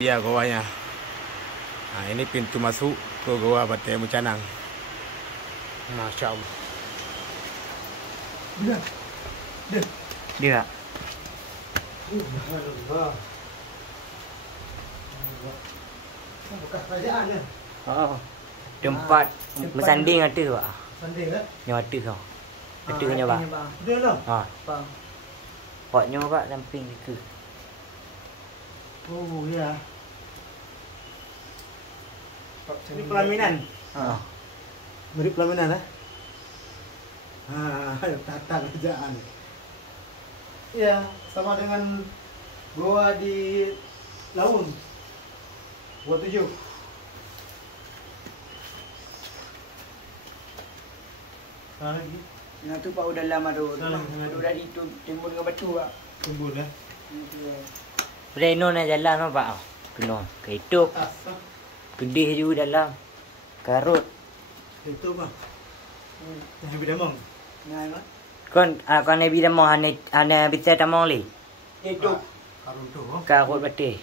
Ya, goanya. Nah, ini pintu masuk ke Goa Batai Mucanang. Masya Allah. Dia. Bekas kerajaan ya. Oh. Tempat bersanding ada Pak. Sanding kan? Yang ada kau. Ada punya Pak. Dia lah. Ha. Bang. Paknya Pak samping itu. Oh ya. Ini pelaminan. Ha. Beri pelaminan eh? Tata kerajaan. Ya, sama dengan Goa di Laun. Goa 7. Lagi. Yang tu Pak udah lama tu. Dalam. Udah di tu timbul dengan batu Pak. Tunggu dah. Reno nak jalan no Pak. Kena kehidup. Asal Pedih juga dalam. Karut. itu mah. Yang lebih demam. Nah, Mak. Kon Nabi dah mau hane bisa tamong li. Itu Karun tu. Karut betih.